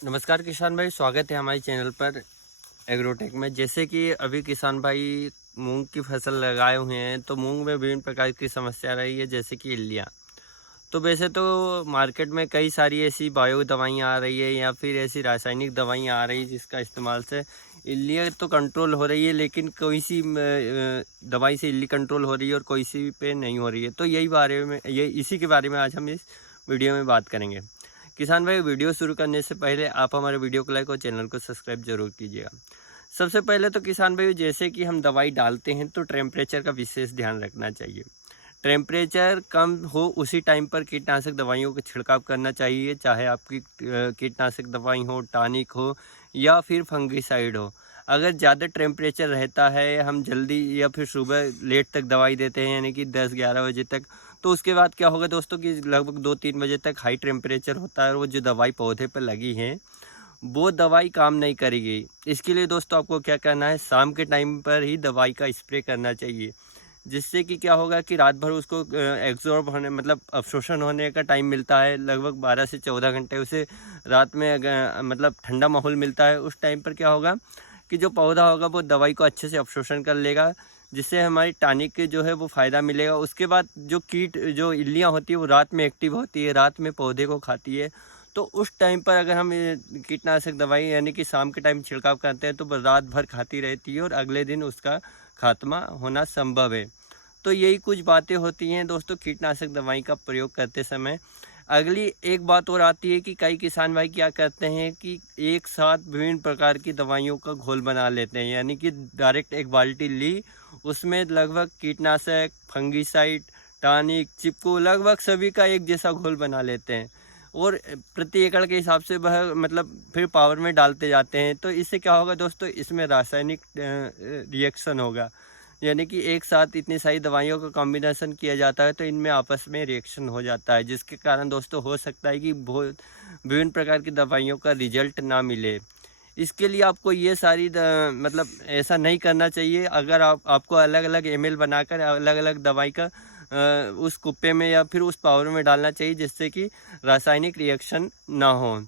नमस्कार किसान भाई, स्वागत है हमारे चैनल पर एग्रोटेक में। जैसे कि अभी किसान भाई मूंग की फसल लगाए हुए हैं, तो मूंग में विभिन्न प्रकार की समस्या रही है, जैसे कि इल्लियाँ। तो वैसे तो मार्केट में कई सारी ऐसी बायो दवाइयाँ आ रही है या फिर ऐसी रासायनिक दवाइयाँ आ रही है जिसका इस्तेमाल से इल्लियाँ तो कंट्रोल हो रही है, लेकिन कोई सी दवाई से इल्ली कंट्रोल हो रही है और कोई सी पे नहीं हो रही है। तो इसी के बारे में आज हम इस वीडियो में बात करेंगे। किसान भाई, वीडियो शुरू करने से पहले आप हमारे वीडियो को लाइक और चैनल को सब्सक्राइब जरूर कीजिएगा। सबसे पहले तो किसान भाई, जैसे कि हम दवाई डालते हैं तो टेम्परेचर का विशेष ध्यान रखना चाहिए। टेम्परेचर कम हो उसी टाइम पर कीटनाशक दवाइयों का छिड़काव करना चाहिए, चाहे आपकी कीटनाशक दवाई हो, टॉनिक हो या फिर फंगिसाइड हो। अगर ज़्यादा टेम्परेचर रहता है, हम जल्दी या फिर सुबह लेट तक दवाई देते हैं, यानी कि 10-11 बजे तक, तो उसके बाद क्या होगा दोस्तों कि लगभग 2-3 बजे तक हाई टेम्परेचर होता है और वो जो दवाई पौधे पर लगी है वो दवाई काम नहीं करेगी। इसके लिए दोस्तों आपको क्या करना है, शाम के टाइम पर ही दवाई का स्प्रे करना चाहिए, जिससे कि क्या होगा कि रात भर उसको एब्जॉर्ब होने मतलब अवशोषण होने का टाइम मिलता है। लगभग 12 से 14 घंटे उसे रात में मतलब ठंडा माहौल मिलता है। उस टाइम पर क्या होगा कि जो पौधा होगा वो दवाई को अच्छे से अवशोषण कर लेगा, जिससे हमारी टॉनिक के जो है वो फ़ायदा मिलेगा। उसके बाद जो इल्लियाँ होती है वो रात में एक्टिव होती है, रात में पौधे को खाती है। तो उस टाइम पर अगर हम कीटनाशक दवाई यानी कि शाम के टाइम छिड़काव करते हैं तो वो रात भर खाती रहती है और अगले दिन उसका खात्मा होना संभव है। तो यही कुछ बातें होती हैं दोस्तों कीटनाशक दवाई का प्रयोग करते समय। अगली एक बात और आती है कि कई किसान भाई क्या करते हैं कि एक साथ विभिन्न प्रकार की दवाइयों का घोल बना लेते हैं, यानी कि डायरेक्ट एक बाल्टी ली, उसमें लगभग कीटनाशक, फंगिसाइड, टॉनिक, चिपको लगभग सभी का एक जैसा घोल बना लेते हैं और प्रति एकड़ के हिसाब से वह मतलब फिर पावर में डालते जाते हैं। तो इससे क्या होगा दोस्तों, इसमें रासायनिक रिएक्शन होगा, यानी कि एक साथ इतनी सारी दवाइयों का कॉम्बिनेशन किया जाता है तो इनमें आपस में रिएक्शन हो जाता है, जिसके कारण दोस्तों हो सकता है कि बहुत विभिन्न प्रकार की दवाइयों का रिजल्ट ना मिले। इसके लिए आपको ये सारी मतलब ऐसा नहीं करना चाहिए। अगर आपको अलग अलग एमएल बनाकर अलग अलग दवाई का उस कुप्पे में या फिर उस पावर में डालना चाहिए, जिससे कि रासायनिक रिएक्शन ना हो।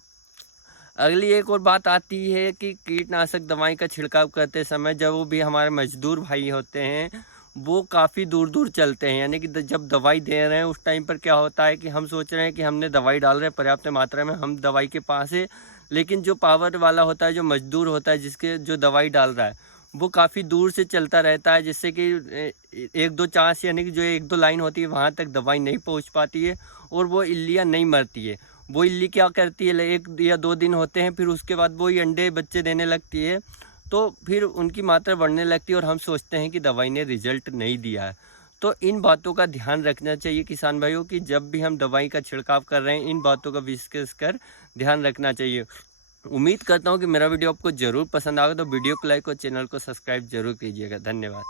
अगली एक और बात आती है कि कीटनाशक दवाई का छिड़काव करते समय जब वो भी हमारे मजदूर भाई होते हैं वो काफ़ी दूर दूर चलते हैं, यानी कि जब दवाई दे रहे हैं उस टाइम पर क्या होता है कि हम सोच रहे हैं कि हमने दवाई डाल रहे हैं पर्याप्त मात्रा में, हम दवाई के पास है, लेकिन जो पावर वाला होता है, जो मजदूर होता है जिसके जो दवाई डाल रहा है, वो काफ़ी दूर से चलता रहता है, जिससे कि एक दो चांस यानी कि जो एक दो लाइन होती है वहाँ तक दवाई नहीं पहुँच पाती है और वो इल्लियाँ नहीं मरती है। वो इल्ली क्या करती है, 1 या 2 दिन होते हैं, फिर उसके बाद वो ही अंडे बच्चे देने लगती है, तो फिर उनकी मात्रा बढ़ने लगती है और हम सोचते हैं कि दवाई ने रिजल्ट नहीं दिया है। तो इन बातों का ध्यान रखना चाहिए किसान भाइयों कि जब भी हम दवाई का छिड़काव कर रहे हैं इन बातों का विशेष कर ध्यान रखना चाहिए। उम्मीद करता हूँ कि मेरा वीडियो आपको ज़रूर पसंद आएगा, तो वीडियो को लाइक और चैनल को सब्सक्राइब जरूर कीजिएगा। धन्यवाद।